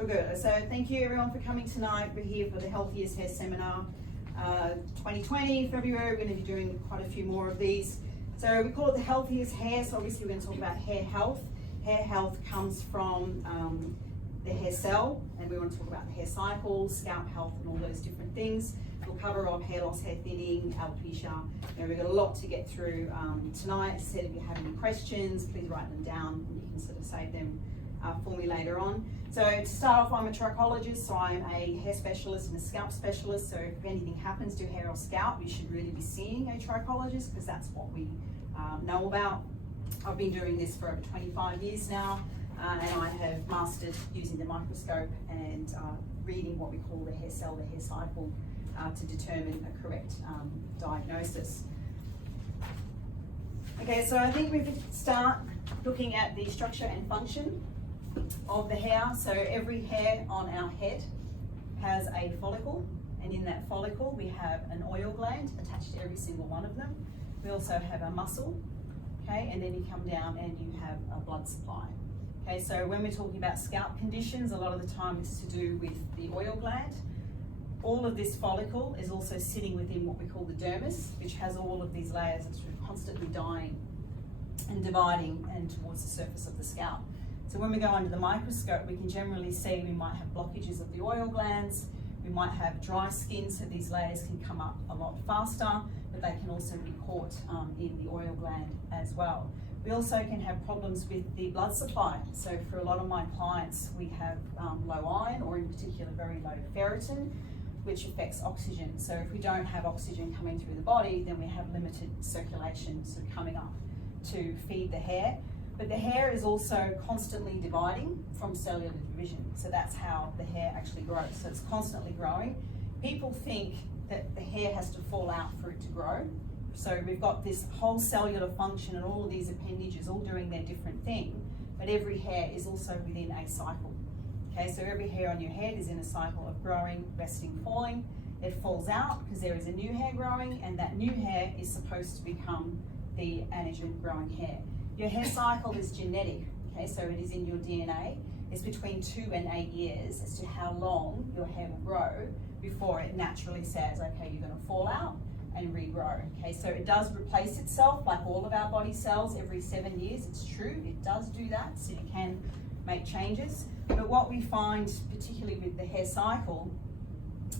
All good. So thank you everyone for coming tonight. We're here for the Healthiest Hair Seminar 2020, February. We're going to be doing quite a few more of these. So we call it the Healthiest Hair. So obviously we're going to talk about hair health. Hair health comes from the hair cell, and we want to talk about the hair cycle, scalp health, and all those different things. We'll cover off hair loss, hair thinning, alopecia. We've got a lot to get through tonight. As I said, if you have any questions, please write them down, and you can sort of save them for me later on. So to start off, I'm a trichologist, so I'm a hair specialist and a scalp specialist. So if anything happens to hair or scalp, you should really be seeing a trichologist, because that's what we know about. I've been doing this for over 25 years now, and I have mastered using the microscope and reading what we call the hair cell, the hair cycle, to determine a correct diagnosis. Okay, so I think we could start looking at the structure and function of the hair. So every hair on our head has a follicle, and in that follicle we have an oil gland attached to every single one of them. We also have a muscle, okay, and then you come down and you have a blood supply. Okay, so when we're talking about scalp conditions, a lot of the time it's to do with the oil gland. All of this follicle is also sitting within what we call the dermis, which has all of these layers that are constantly dying and dividing and towards the surface of the scalp. So when we go under the microscope, we can generally see we might have blockages of the oil glands, we might have dry skin, so these layers can come up a lot faster, but they can also be caught in the oil gland as well. We also can have problems with the blood supply. So for a lot of my clients, we have low iron, or in particular very low ferritin, which affects oxygen. So if we don't have oxygen coming through the body, then we have limited circulation sort of coming up to feed the hair. But the hair is also constantly dividing from cellular division. So that's how the hair actually grows. So it's constantly growing. People think that the hair has to fall out for it to grow. So we've got this whole cellular function and all of these appendages all doing their different thing, but every hair is also within a cycle. Okay, so every hair on your head is in a cycle of growing, resting, falling. It falls out because there is a new hair growing, and that new hair is supposed to become the anagen growing hair. Your hair cycle is genetic, okay, so it is in your DNA. It's between 2 and 8 years as to how long your hair will grow before it naturally says, okay, you're going to fall out and regrow. Okay, so it does replace itself like all of our body cells every 7 years. It's true, it does do that, so you can make changes. But what we find, particularly with the hair cycle,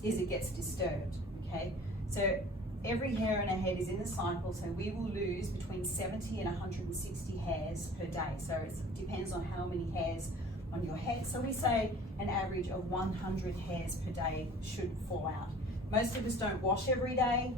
is it gets disturbed. Okay, so every hair in our head is in the cycle, so we will lose between 70 and 160 hairs per day. So it depends on how many hairs on your head. So we say an average of 100 hairs per day should fall out. Most of us don't wash every day.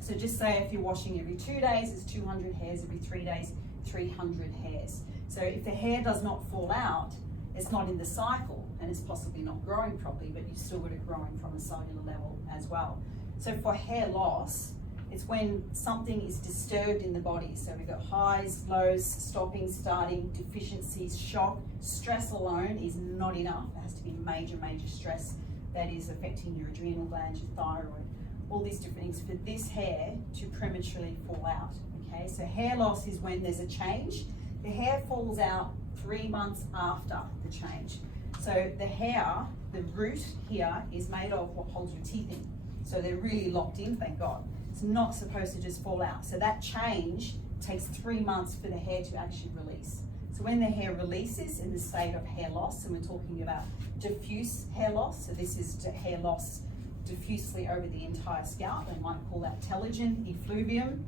So just say if you're washing every 2 days, it's 200 hairs, every 3 days, 300 hairs. So if the hair does not fall out, it's not in the cycle, and it's possibly not growing properly, but you've still got it growing from a cellular level as well. So for hair loss, it's when something is disturbed in the body. So we've got highs, lows, stopping, starting, deficiencies, shock. Stress alone is not enough. It has to be major, major stress that is affecting your adrenal glands, your thyroid, all these different things for this hair to prematurely fall out. Okay, so hair loss is when there's a change. The hair falls out 3 months after the change. So the hair, the root here, is made of what holds your teeth in. So they're really locked in, thank God. It's not supposed to just fall out. So that change takes 3 months for the hair to actually release. So when the hair releases in the state of hair loss, and we're talking about diffuse hair loss, so this is hair loss diffusely over the entire scalp, they might call that telogen effluvium.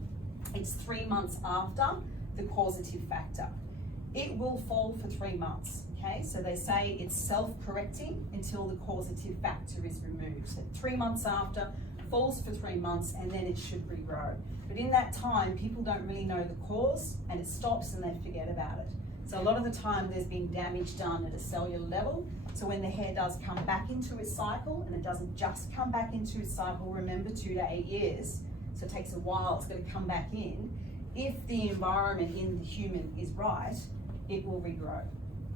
It's 3 months after the causative factor. It will fall for 3 months, okay? So they say it's self-correcting until the causative factor is removed. So 3 months after, falls for 3 months, and then it should regrow. But in that time, people don't really know the cause, and it stops and they forget about it. So a lot of the time there's been damage done at a cellular level. So when the hair does come back into its cycle, and it doesn't just come back into its cycle, remember 2 to 8 years, so it takes a while, it's going to come back in. If the environment in the human is right, it will regrow.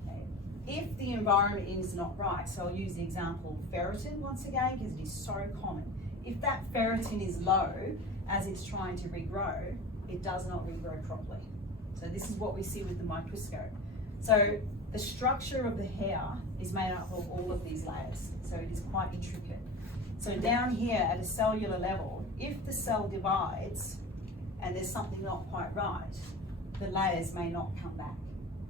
Okay? If the environment is not right, so I'll use the example of ferritin once again, because it is so common. If that ferritin is low as it's trying to regrow, it does not regrow properly. So this is what we see with the microscope. So The structure of the hair is made up of all of these layers, so it is quite intricate. So down here at a cellular level, if the cell divides and there's something not quite right, the layers may not come back.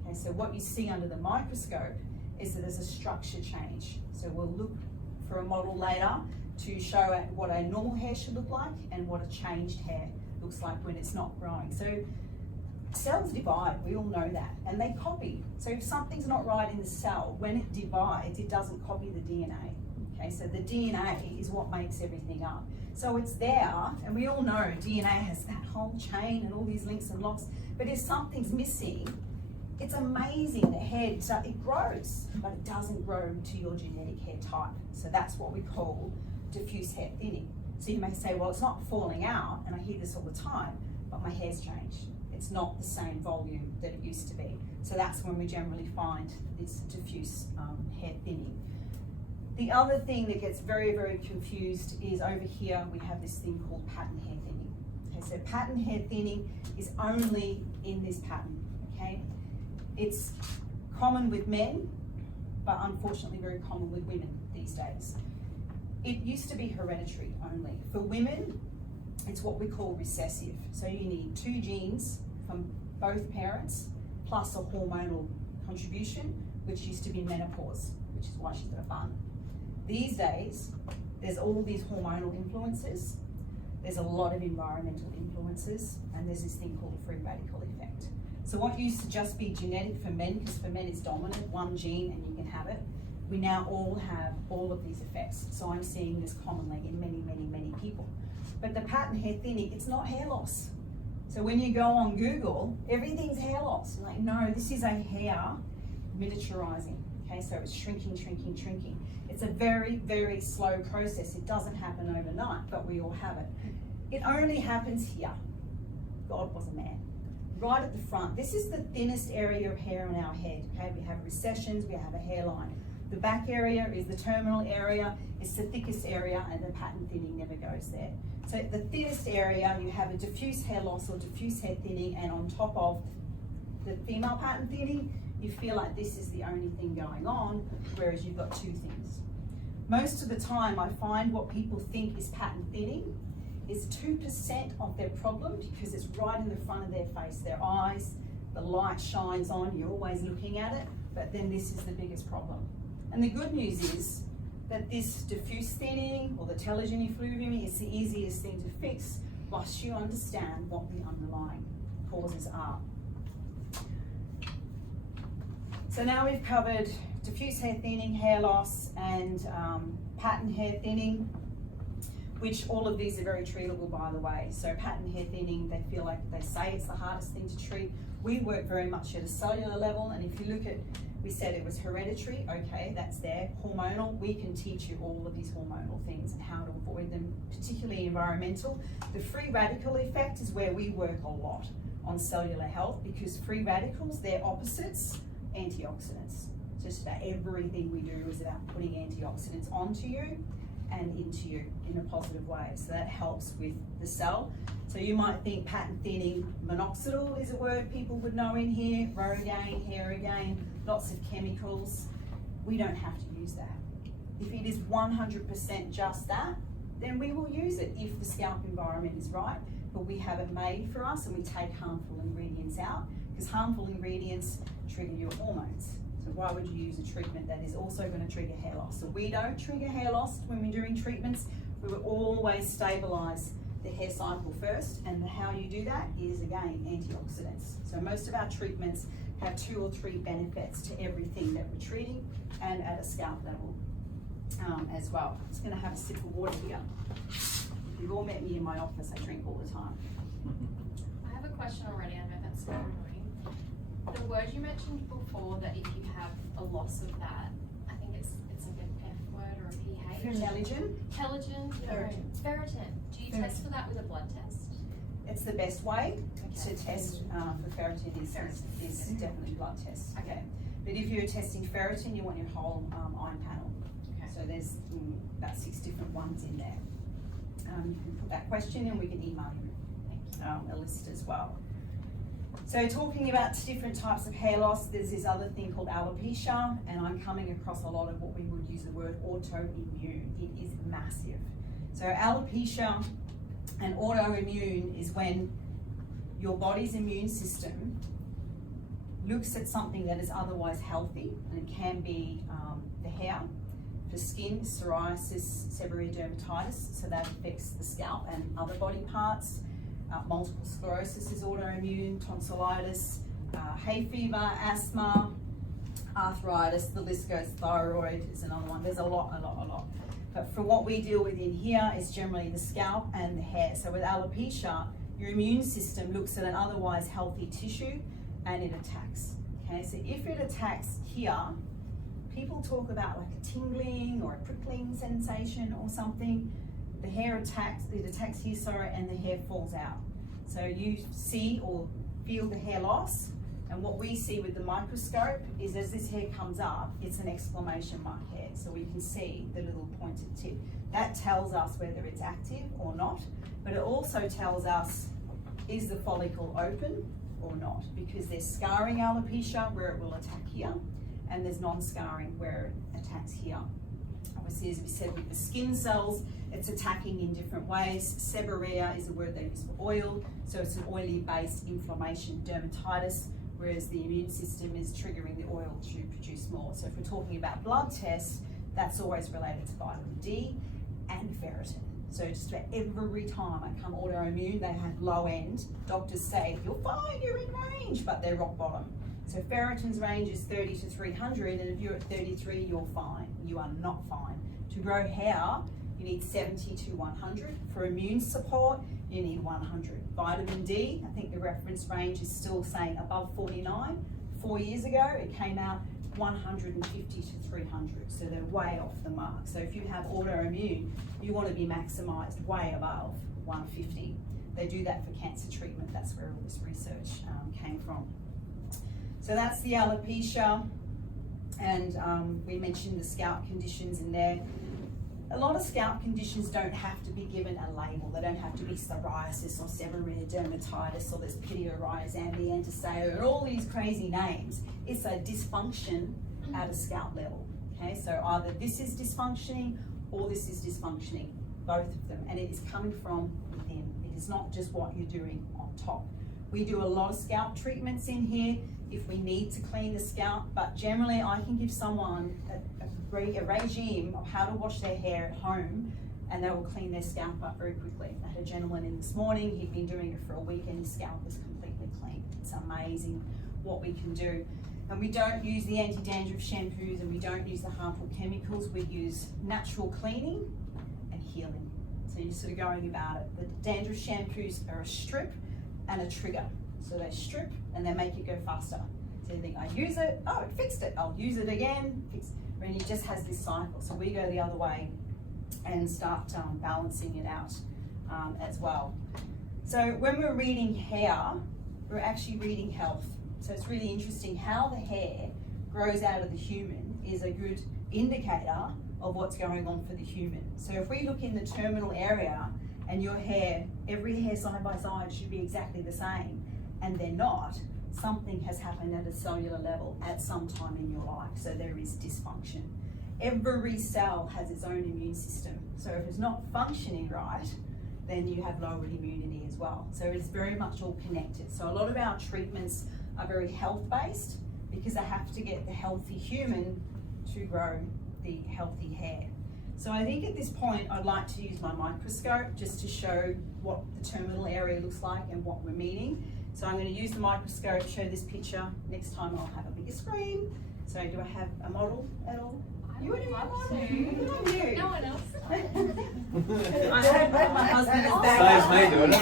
Okay, so what you see under the microscope is that there's a structure change. So we'll look for a model later to show what a normal hair should look like and what a changed hair looks like when it's not growing. So cells divide, we all know that, and they copy. So if something's not right in the cell, when it divides, it doesn't copy the DNA. Okay, so the DNA is what makes everything up. So it's there, and we all know DNA has that whole chain and all these links and locks, but if something's missing, it's amazing the hair, it grows, but it doesn't grow to your genetic hair type. So that's what we call diffuse hair thinning. So you may say, well, it's not falling out, and I hear this all the time, but my hair's changed. It's not the same volume that it used to be. So that's when we generally find this diffuse hair thinning. The other thing that gets very, very confused is over here we have this thing called pattern hair thinning. Okay, so pattern hair thinning is only in this pattern, okay? It's common with men, but unfortunately very common with women these days. It used to be hereditary only. For women, it's what we call recessive. So you need 2 genes from both parents, plus a hormonal contribution, which used to be menopause, which is why she's got a bun. These days, there's all these hormonal influences, there's a lot of environmental influences, and there's this thing called a free radical effect. So what used to just be genetic for men, because for men it's dominant, 1 gene and you can have it, we now all have all of these effects. So I'm seeing this commonly in many, many, many people. But the pattern hair thinning, it's not hair loss. So when you go on Google, everything's hair loss. You're like, no, this is a hair miniaturizing. Okay, so it's shrinking, shrinking, shrinking. It's a very, very slow process. It doesn't happen overnight, but we all have it. It only happens here. God was a man. Right at the front. This is the thinnest area of hair on our head. Okay, we have recessions, we have a hairline. The back area is the terminal area, it's the thickest area, and the pattern thinning never goes there. So the thinnest area, you have a diffuse hair loss or diffuse hair thinning, and on top of the female pattern thinning, you feel like this is the only thing going on, whereas you've got 2 things. Most of the time, I find what people think is pattern thinning is 2% of their problem, because it's right in the front of their face, their eyes, the light shines on, you're always looking at it, but then this is the biggest problem. And the good news is that this diffuse thinning or the telogen effluvium is the easiest thing to fix once you understand what the underlying causes are. So now we've covered diffuse hair thinning, hair loss, and pattern hair thinning, which all of these are very treatable, by the way. So pattern hair thinning, they feel like they say it's the hardest thing to treat. We work very much at a cellular level, and if you look at, we said it was hereditary, okay, that's there. Hormonal, we can teach you all of these hormonal things and how to avoid them, particularly environmental. The free radical effect is where we work a lot on cellular health, because free radicals, they're opposites, antioxidants. Just about everything we do is about putting antioxidants onto you and into you in a positive way. So that helps with the cell. So you might think pattern thinning, minoxidil is a word people would know in here, Rogaine, Hair-Again, lots of chemicals. We don't have to use that. If it is 100% just that, then we will use it if the scalp environment is right, but we have it made for us and we take harmful ingredients out, because harmful ingredients trigger your hormones. So why would you use a treatment that is also going to trigger hair loss? So we don't trigger hair loss when we're doing treatments. We will always stabilize the hair cycle first, and how you do that is, again, antioxidants. So most of our treatments have 2 or 3 benefits to everything that we're treating, and at a scalp level as well. I'm just going to have a sip of water here. You've all met me in my office, I drink all the time. I have a question already, I know that's not annoying. The word you mentioned before, that if you have a loss of that, I think it's like an F word or a PH. Telogen? Telogen? Ferritin. Ferritin. Do you test for that with a blood test? It's the best way Okay. to test for ferritin is definitely blood test. Okay. But if you're testing ferritin, you want your whole iron panel. Okay. So there's about 6 different ones in there. You can put that question and we can email you a list as well. So talking about different types of hair loss, there's this other thing called alopecia, and I'm coming across a lot of what we would use the word autoimmune. It is massive. So alopecia and autoimmune is when your body's immune system looks at something that is otherwise healthy, and it can be the hair. For skin, psoriasis, seborrheic dermatitis, so that affects the scalp and other body parts. Multiple sclerosis is autoimmune, tonsillitis, hay fever, asthma, arthritis, the list goes, thyroid is another one. There's a lot. But for what we deal with in here is generally the scalp and the hair. So with alopecia, your immune system looks at an otherwise healthy tissue and it attacks. Okay, so if it attacks here, people talk about like a tingling or a prickling sensation or something. The hair attacks, it attacks here, sorry, and the hair falls out. So you see or feel the hair loss, and what we see with the microscope is as this hair comes up, it's an exclamation mark hair. So we can see the little pointed tip. That tells us whether it's active or not, but it also tells us, is the follicle open or not? Because there's scarring alopecia where it will attack here, and there's non-scarring where it attacks here. Obviously, as we said with the skin cells, it's attacking in different ways. Seborrhea is a word they use for oil, so it's an oily-based inflammation, dermatitis, whereas the immune system is triggering the oil to produce more. So if we're talking about blood tests, that's always related to vitamin D and ferritin. So just about every time I come autoimmune, they have low end. Doctors say, you're fine, you're in range, but they're rock bottom. So ferritin's range is 30 to 300, and if you're at 33, you're fine. You are not fine. To grow hair, you need 70 to 100. For immune support, you need 100. Vitamin D, I think the reference range is still saying above 49. 4 years ago, it came out 150 to 300. So they're way off the mark. So if you have autoimmune, you want to be maximized way above 150. They do that for cancer treatment. That's where all this research came from. So that's the alopecia, and we mentioned the scalp conditions in there. A lot of scalp conditions don't have to be given a label. They don't have to be psoriasis or seborrheic dermatitis or there's pityriasis, antoseo, and all these crazy names. It's a dysfunction at a scalp level. Okay, so either this is dysfunctioning or this is dysfunctioning, both of them, and it is coming from within. It is not just what you're doing on top. We do a lot of scalp treatments in here if we need to clean the scalp, but generally I can give someone a regime of how to wash their hair at home, and they will clean their scalp up very quickly. I had a gentleman in this morning, he'd been doing it for a week and his scalp was completely clean. It's amazing what we can do. And we don't use the anti-dandruff shampoos and we don't use the harmful chemicals. We use natural cleaning and healing. So you're sort of going about it. The dandruff shampoos are a strip and a trigger. So they strip and they make it go faster. So you think, I use it, oh, it fixed it. I'll use it again, and it just has this cycle. So we go the other way and start balancing it out as well. So when we're reading hair, we're actually reading health. So it's really interesting how the hair grows out of the human is a good indicator of what's going on for the human. So if we look in the terminal area and your hair, every hair side by side should be exactly the same, and they're not, something has happened at a cellular level at some time in your life. So there is dysfunction. Every cell has its own immune system. So if it's not functioning right, then you have lowered immunity as well. So it's very much all connected. So a lot of our treatments are very health-based because they have to get the healthy human to grow the healthy hair. So I think at this point, I'd like to use my microscope just to show what the terminal area looks like and what we're meaning. So I'm going to use the microscope, show this picture. Next time I'll have a bigger screen. So do I have a model at all? I You would would have love one? to. Good on you. No one else. I hope my husband is back. Saves me doing it.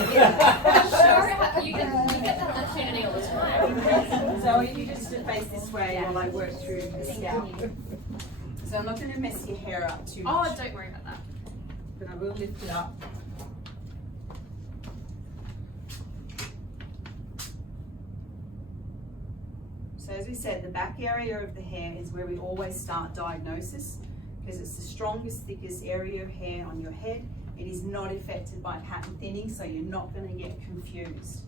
Sure, you get that opportunity all the time. So you just face this way while I work through the scalp. So I'm not going to mess your hair up too much. Oh, don't worry about that. But I will lift it up. So as we said, the back area of the hair is where we always start diagnosis because it's the strongest, thickest area of hair on your head. It is not affected by pattern thinning, so you're not going to get confused.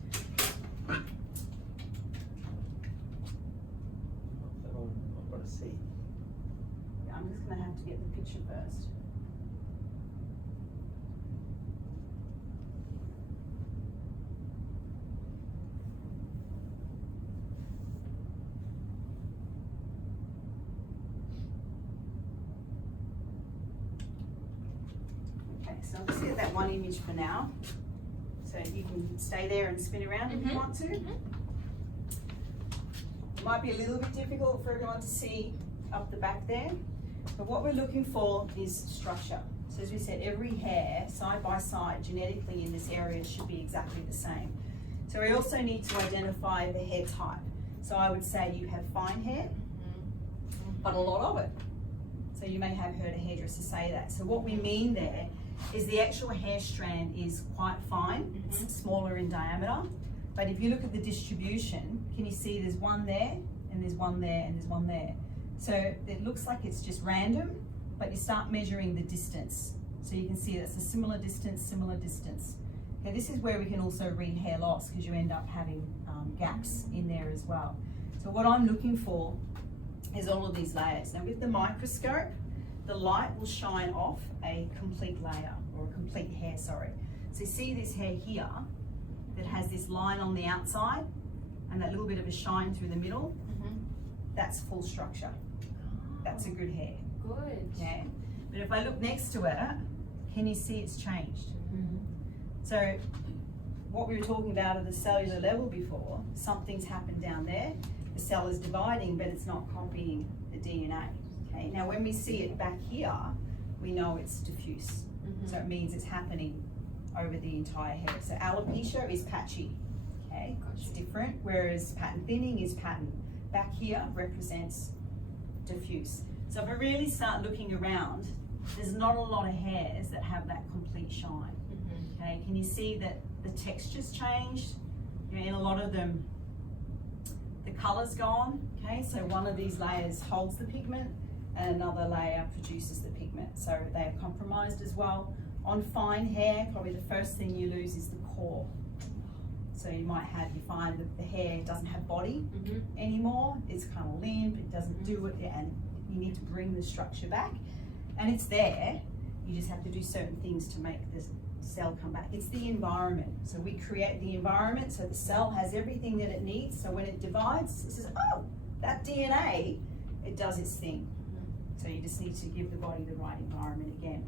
picture first. Okay, so I'll just get that one image for now. So you can stay there and spin around if you want to. It might be a little bit difficult for everyone to see up the back there, but what we're looking for is structure. So as we said, every hair side by side genetically in this area should be exactly the same. So we also need to identify the hair type. So I would say you have fine hair, but a lot of it. So you may have heard a hairdresser say that. So what we mean there is the actual hair strand is quite fine, it's smaller in diameter, but if you look at the distribution, can you see there's one there, and there's one there, and there's one there. So it looks like it's just random, but you start measuring the distance. So you can see that's a similar distance, similar distance. Okay, this is where we can also read hair loss, because you end up having gaps in there as well. So what I'm looking for is all of these layers. Now with the microscope, the light will shine off a complete layer, or a complete hair, sorry. So you see this hair here that has this line on the outside and that little bit of a shine through the middle. That's full structure. That's a good hair. Good. Okay. But if I look next to it, can you see it's changed? So what we were talking about at the cellular level before, something's happened down there. The cell is dividing, but it's not copying the DNA. Okay. Now when we see it back here, we know it's diffuse. So it means it's happening over the entire hair. So alopecia is patchy. Okay. It's different, whereas pattern thinning is pattern. Back here represents diffuse. So if I really start looking around, there's not a lot of hairs that have that complete shine. Okay, can you see that the texture's changed? You know, in a lot of them, the color's gone. Okay, so one of these layers holds the pigment and another layer produces the pigment. So they are compromised as well. On fine hair, probably the first thing you lose is the core. So you find that the hair doesn't have body anymore. It's kind of limp, it doesn't do it, and you need to bring the structure back. And it's there, you just have to do certain things to make the cell come back. It's the environment. So we create the environment so the cell has everything that it needs. So when it divides, it says, oh, that DNA, it does its thing. So you just need to give the body the right environment again.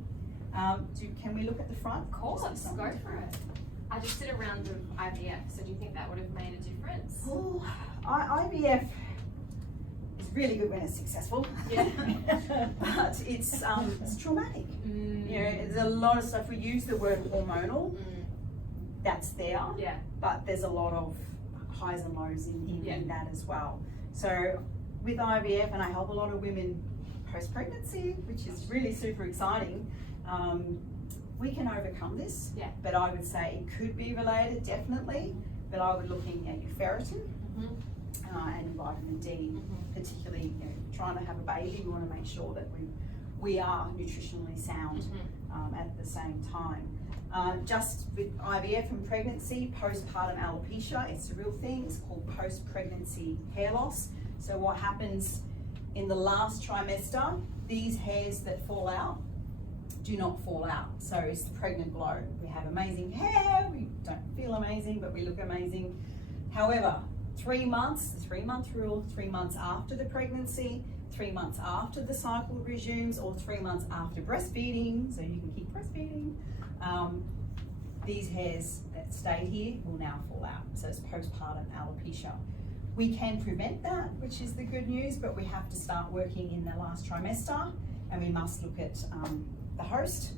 Can we look at the front? Of course, go for it. I just did a round of IVF, so do you think that would have made a difference? Oh, IVF is really good when it's successful. Yeah. But it's traumatic. You know, there's a lot of stuff. We use the word hormonal. That's there. Yeah. But there's a lot of highs and lows in that as well. So with IVF, and I help a lot of women post-pregnancy, which is really super exciting. We can overcome this, but I would say it could be related, definitely, but I would looking at your ferritin and your vitamin D, particularly trying to have a baby, we want to make sure that we are nutritionally sound at the same time. Just with IVF and pregnancy, postpartum alopecia, it's a real thing, it's called post-pregnancy hair loss. So what happens in the last trimester, these hairs that fall out, do not fall out. So it's the pregnant glow. We have amazing hair, we don't feel amazing, but we look amazing. However, 3 months, the 3-month rule, 3 months after the pregnancy, 3 months after the cycle resumes, or 3 months after breastfeeding, so you can keep breastfeeding, these hairs that stay here will now fall out. So it's postpartum alopecia. We can prevent that, which is the good news, but we have to start working in the last trimester, and we must look at the host,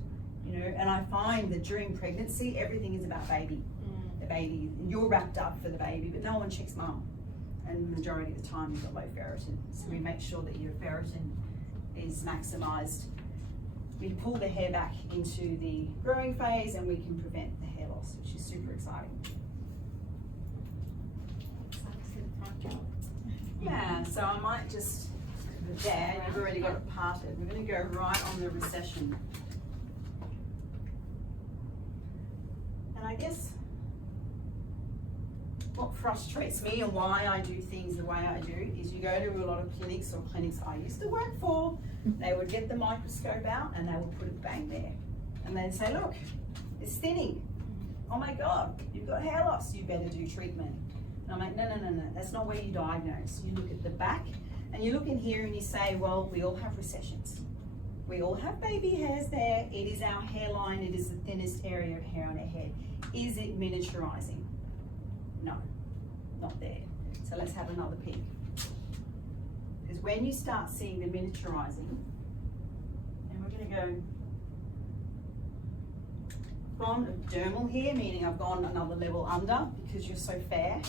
and I find that during pregnancy, everything is about baby. The baby, you're wrapped up for the baby, but no one checks mum. And the majority of the time you've got low ferritin. So we make sure that your ferritin is maximized. We pull the hair back into the growing phase and we can prevent the hair loss, which is super exciting. Yeah, so I might just, there, you've already got it parted. We're going to go right on the recession. And I guess what what frustrates me and why I do things the way I do is you go to a lot of clinics or clinics I used to work for, they would get the microscope out and they would put it bang there. And then say, look, it's thinning. Oh my God, you've got hair loss, you better do treatment. And I'm like, no, that's not where you diagnose. You look at the back and you look in here and you say, well, we all have recessions. We all have baby hairs there. It is our hairline. It is the thinnest area of hair on our head. Is it miniaturizing? No, not there. So let's have another peek. Because when you start seeing the miniaturizing, and we're going to go gone dermal here, meaning I've gone another level under because you're so fair.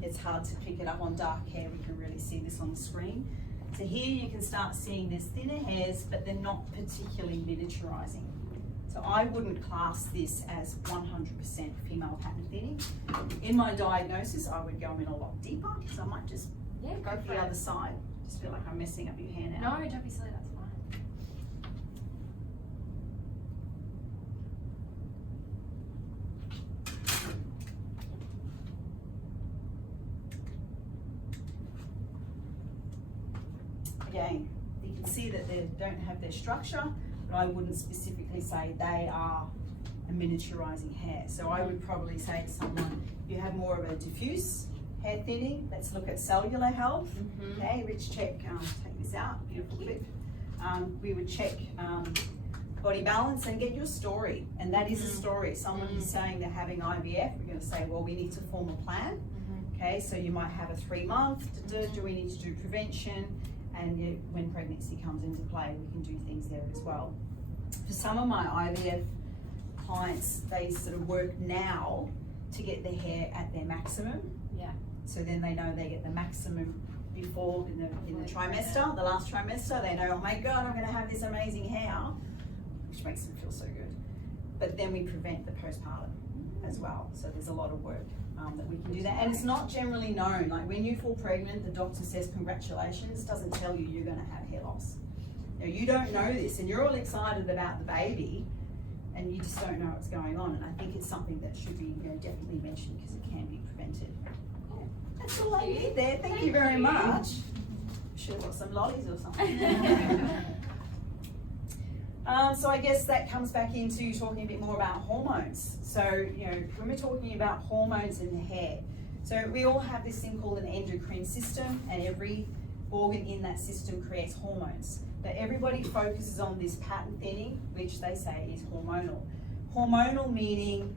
It's hard to pick it up on dark hair. We can really see this on the screen. So here you can start seeing there's thinner hairs, but they're not particularly miniaturizing. So I wouldn't class this as 100% female pattern thinning. In my diagnosis, I would go in a lot deeper. So I might just go to the other side. Just feel like I'm messing up your hair now. No, don't be silly, that's fine. Again, you can see that they don't have their structure, but I wouldn't specifically say they are a miniaturizing hair. So I would probably say to someone, you have more of a diffuse hair thinning. Let's look at cellular health. Okay, Rich, check, take this out, beautiful clip. We would check body balance and get your story. And that is a story. Someone is saying they're having IVF, we're gonna say, well, we need to form a plan. Okay, so you might have a 3-month, do we need to do prevention? And when pregnancy comes into play, we can do things there as well. For some of my IVF clients, they sort of work now to get their hair at their maximum. Yeah. So then they know they get the maximum before in the trimester, the last trimester. They know, oh my God, I'm going to have this amazing hair, which makes them feel so good. But then we prevent the postpartum as well. So there's a lot of work that we can do that. And it's not generally known. Like when you fall pregnant, the doctor says congratulations, doesn't tell you you're going to have hair loss. You don't know this and you're all excited about the baby and you just don't know what's going on. And I think it's something that should be definitely mentioned because it can be prevented. Cool. That's all I need there. Thank you very much. Should have got some lollies or something. So I guess that comes back into talking a bit more about hormones. So, when we're talking about hormones in the hair, so we all have this thing called an endocrine system, and every organ in that system creates hormones. But everybody focuses on this pattern thinning, which they say is hormonal. Hormonal meaning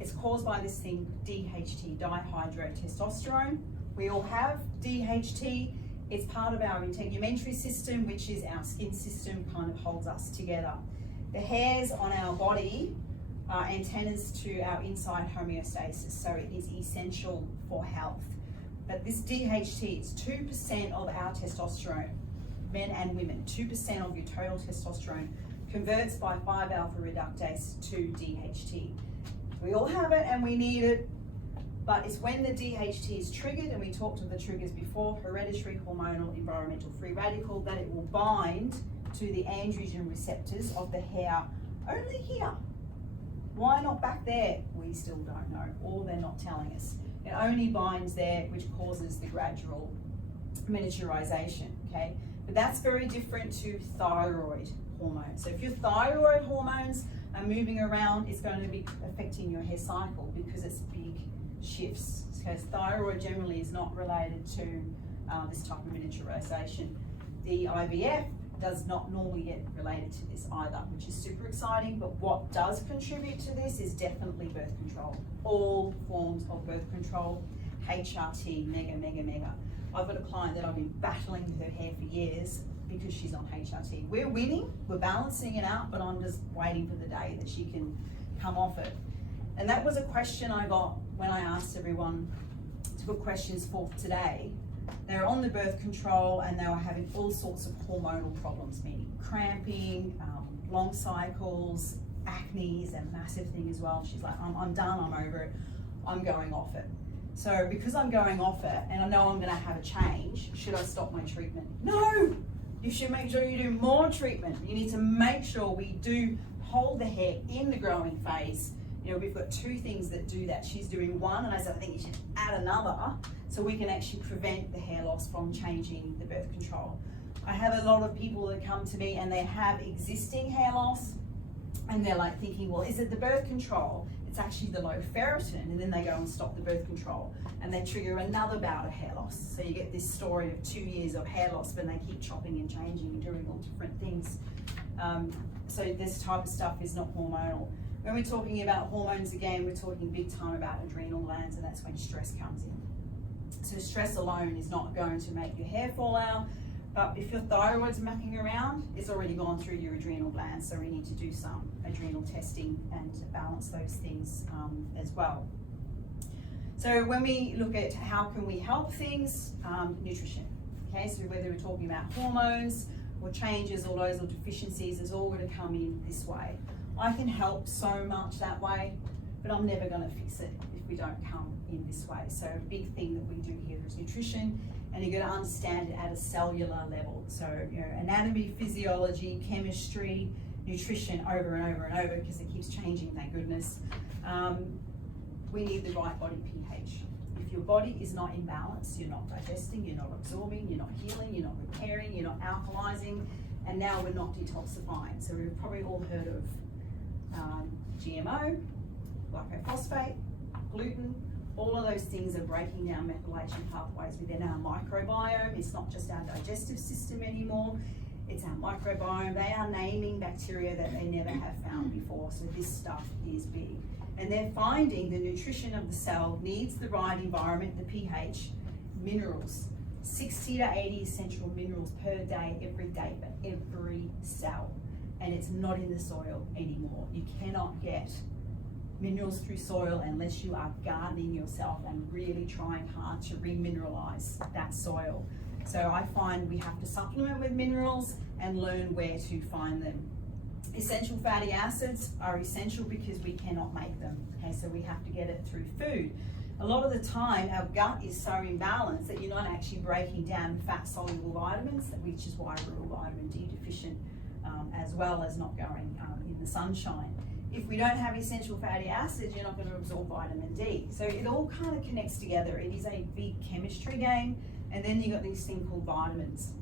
it's caused by this thing, DHT, dihydrotestosterone. We all have DHT. It's part of our integumentary system, which is our skin system, kind of holds us together. The hairs on our body are antennas to our inside homeostasis, so it is essential for health. But this DHT is 2% of our testosterone, men and women. 2% of your total testosterone converts by 5-alpha reductase to DHT. We all have it and we need it. But it's when the DHT is triggered, and we talked of the triggers before, hereditary, hormonal, environmental, free radical, that it will bind to the androgen receptors of the hair only here. Why not back there? We still don't know, or they're not telling us. It only binds there, which causes the gradual miniaturization, okay? But that's very different to thyroid hormones. So if your thyroid hormones are moving around, it's going to be affecting your hair cycle because it's big shifts. Because thyroid generally is not related to this type of miniaturization. The IVF does not normally get related to this either, which is super exciting. But what does contribute to this is definitely birth control. All forms of birth control, HRT, mega. I've got a client that I've been battling with her hair for years because she's on HRT. We're winning, we're balancing it out, but I'm just waiting for the day that she can come off it. And that was a question I got when I asked everyone to put questions for today. They were on the birth control and they were having all sorts of hormonal problems, meaning cramping, long cycles, acne is a massive thing as well. She's like, I'm done, I'm over it, I'm going off it. So because I'm going off it and I know I'm gonna have a change, should I stop my treatment? No, you should make sure you do more treatment. You need to make sure we do hold the hair in the growing phase. You know, we've got 2 things that do that. She's doing one, and I said, I think you should add another, so we can actually prevent the hair loss from changing the birth control. I have a lot of people that come to me and they have existing hair loss, and they're like thinking, well, is it the birth control? It's actually the low ferritin, and then they go and stop the birth control, and they trigger another bout of hair loss. So you get this story of 2 years of hair loss, but they keep chopping and changing and doing all different things. So this type of stuff is not hormonal. When we're talking about hormones again, we're talking big time about adrenal glands, and that's when stress comes in. So stress alone is not going to make your hair fall out, but if your thyroid's mucking around, it's already gone through your adrenal glands, so we need to do some adrenal testing and balance those things as well. So when we look at how can we help things, nutrition. Okay, so whether we're talking about hormones or changes or those or deficiencies, it's all going to come in this way. I can help so much that way, but I'm never going to fix it if we don't come in this way. So a big thing that we do here is nutrition, and you're going to understand it at a cellular level. So, you know, anatomy, physiology, chemistry, nutrition over and over and over, because it keeps changing, thank goodness. We need the right body pH. If your body is not in balance, you're not digesting, you're not absorbing, you're not healing, you're not repairing, you're not alkalizing, and now we're not detoxifying. So we've probably all heard of GMO, glyphosate, gluten. All of those things are breaking down methylation pathways within our microbiome. It's not just our digestive system anymore, it's our microbiome. They are naming bacteria that they never have found before, so this stuff is big. And they're finding the nutrition of the cell needs the right environment, the pH, minerals, 60 to 80 essential minerals per day, every day, for every cell. And it's not in the soil anymore. You cannot get minerals through soil unless you are gardening yourself and really trying hard to remineralize that soil. So I find we have to supplement with minerals and learn where to find them. Essential fatty acids are essential because we cannot make them. Okay, so we have to get it through food. A lot of the time, our gut is so imbalanced that you're not actually breaking down fat-soluble vitamins, which is why we're all vitamin D deficient, as well as not going in the sunshine. If we don't have essential fatty acids, you're not going to absorb vitamin D. So it all kind of connects together. It is a big chemistry game. And then you've got this thing called vitamins.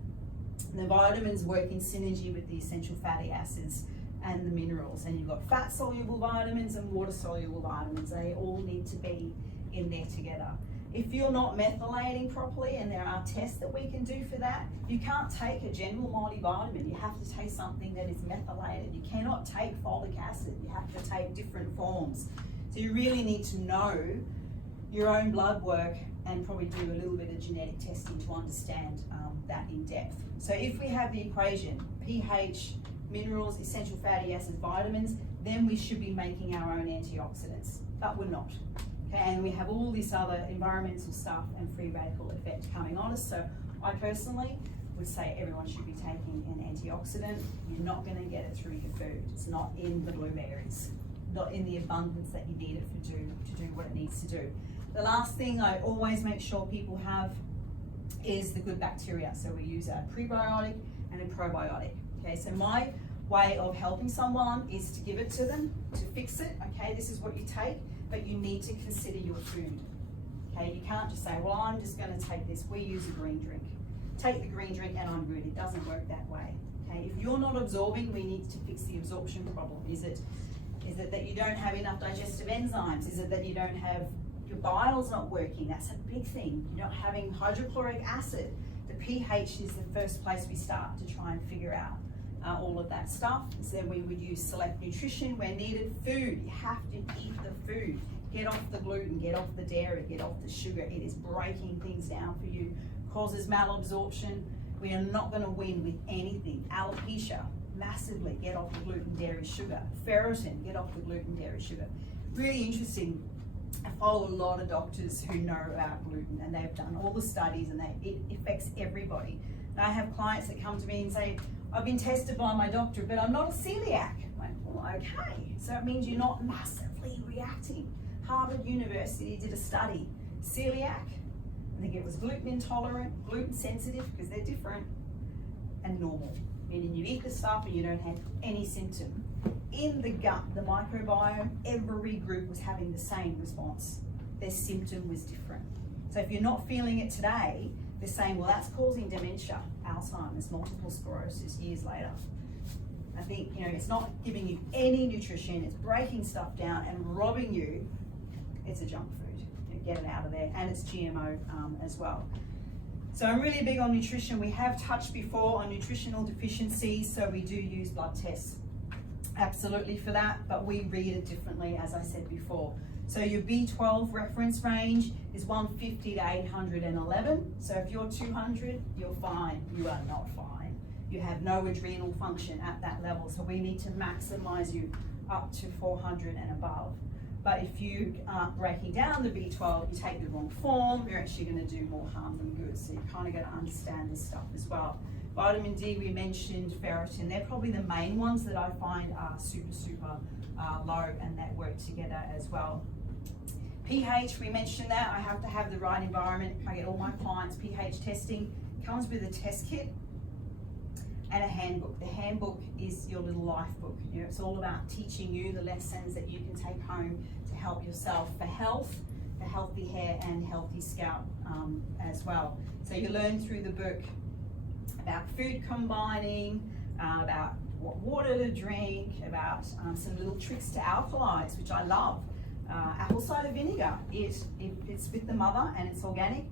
And the vitamins work in synergy with the essential fatty acids and the minerals. And you've got fat-soluble vitamins and water-soluble vitamins. They all need to be in there together. If you're not methylating properly, and there are tests that we can do for that, you can't take a general multivitamin. You have to take something that is methylated. You cannot take folic acid. You have to take different forms. So you really need to know your own blood work and probably do a little bit of genetic testing to understand that in depth. So if we have the equation, pH, minerals, essential fatty acids, vitamins, then we should be making our own antioxidants, but we're not. Okay, and we have all this other environmental stuff and free radical effect coming on us. So I personally would say everyone should be taking an antioxidant. You're not going to get it through your food. It's not in the blueberries, not in the abundance that you need it to do what it needs to do. The last thing I always make sure people have is the good bacteria. So we use a prebiotic and a probiotic. Okay, so my way of helping someone is to give it to them, to fix it. Okay, this is what you take, but you need to consider your food. Okay, you can't just say, well, I'm just going to take this. We use a green drink. Take the green drink and I'm good. It doesn't work that way. Okay, if you're not absorbing, we need to fix the absorption problem. Is it that you don't have enough digestive enzymes? Is it that you don't have, your bile's not working? That's a big thing. You're not having hydrochloric acid. The pH is the first place we start to try and figure out all of that stuff. So then we would use select nutrition where needed. Food, you have to eat the food. Get off the gluten, get off the dairy, get off the sugar. It is breaking things down for you. Causes malabsorption. We are not going to win with anything. Alopecia, massively, get off the gluten, dairy, sugar. Ferritin, get off the gluten, dairy, sugar. Really interesting. I follow a lot of doctors who know about gluten, and they've done all the studies, and it affects everybody. And I have clients that come to me and say, I've been tested by my doctor, but I'm not a celiac. I'm like, well, okay. So it means you're not massively reacting. Harvard University did a study. Celiac, I think it was gluten intolerant, gluten sensitive, because they're different, and normal. Meaning you eat the stuff and you don't have any symptom. In the gut, the microbiome, every group was having the same response. Their symptom was different. So if you're not feeling it today, they're saying, well, that's causing dementia, Alzheimer's, multiple sclerosis years later. I think, it's not giving you any nutrition, it's breaking stuff down and robbing you. It's a junk food. Get it out of there, and it's GMO as well. So I'm really big on nutrition. We have touched before on nutritional deficiencies, so we do use blood tests absolutely for that, but we read it differently, as I said before. So your B12 reference range is 150 to 811. So if you're 200, you're fine. You are not fine. You have no adrenal function at that level. So we need to maximize you up to 400 and above. But if you aren't breaking down the B12, you take the wrong form, you're actually going to do more harm than good. So you kind of got to understand this stuff as well. Vitamin D, we mentioned ferritin. They're probably the main ones that I find are super low, and that work together as well. pH, we mentioned that. I have to have the right environment. I get all my clients pH testing. Comes with a test kit and a handbook. The handbook is your little life book. It's all about teaching you the lessons that you can take home to help yourself for health, for healthy hair and healthy scalp as well. So you learn through the book about food combining, about what water to drink, about some little tricks to alkalize, which I love. Apple cider vinegar, if it's with the mother and it's organic,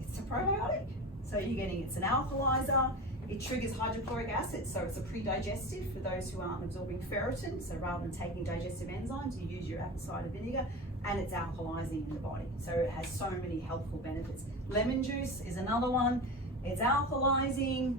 it's a probiotic. So it's an alkalizer. It triggers hydrochloric acid, so it's a pre-digestive for those who aren't absorbing ferritin. So rather than taking digestive enzymes, you use your apple cider vinegar, and it's alkalizing in the body. So it has so many helpful benefits. Lemon juice is another one. It's alkalizing.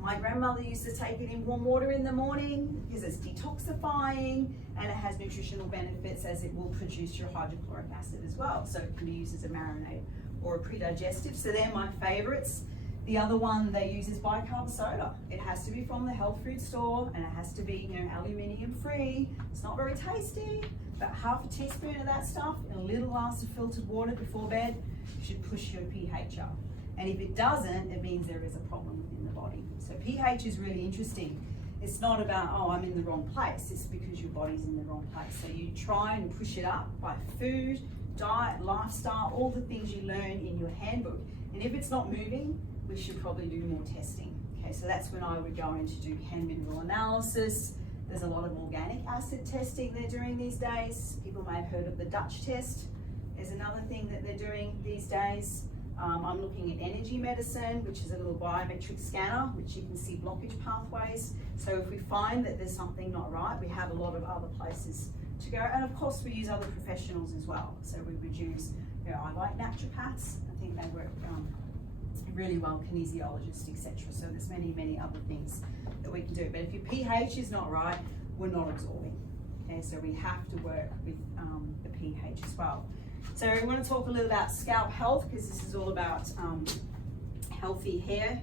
My grandmother used to take it in warm water in the morning because it's detoxifying, and it has nutritional benefits as it will produce your hydrochloric acid as well. So it can be used as a marinade or a pre-digestive. So they're my favorites. The other one they use is bicarb soda. It has to be from the health food store, and it has to be, aluminium free. It's not very tasty, but half a teaspoon of that stuff in a little glass of filtered water before bed should push your pH up. And if it doesn't, it means there is a problem in the body. So pH is really interesting. It's not about, oh, I'm in the wrong place. It's because your body's in the wrong place. So you try and push it up by food, diet, lifestyle, all the things you learn in your handbook. And if it's not moving, we should probably do more testing. Okay, so that's when I would go in to do hand mineral analysis. There's a lot of organic acid testing they're doing these days. People may have heard of the Dutch test. There's another thing that they're doing these days. I'm looking at energy medicine, which is a little biometric scanner, which you can see blockage pathways. So if we find that there's something not right, we have a lot of other places to go. And of course, we use other professionals as well. So we would use, I like naturopaths. I think they work really well, kinesiologists, etc. So there's many other things that we can do. But if your pH is not right, we're not absorbing. Okay, so we have to work with the pH as well. So we want to talk a little about scalp health, because this is all about healthy hair.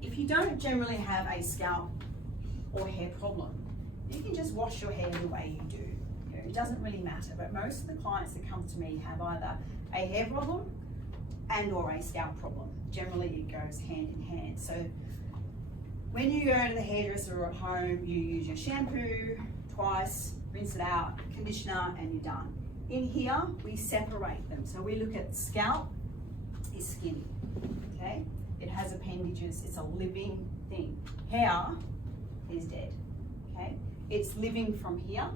If you don't generally have a scalp or hair problem, you can just wash your hair the way you do. It doesn't really matter, but most of the clients that come to me have either a hair problem and or a scalp problem. Generally it goes hand in hand. So when you go to the hairdresser or at home, you use your shampoo twice, rinse it out, conditioner, and you're done. In here, we separate them. So we look at scalp is skinny, okay? It has appendages, it's a living thing. Hair is dead, okay? It's living from here.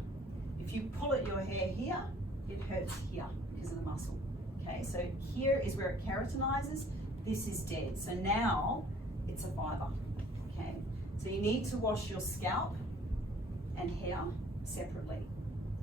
If you pull at your hair here, it hurts here because of the muscle, okay? So here is where it keratinizes, this is dead. So now it's a fiber, okay? So you need to wash your scalp and hair separately.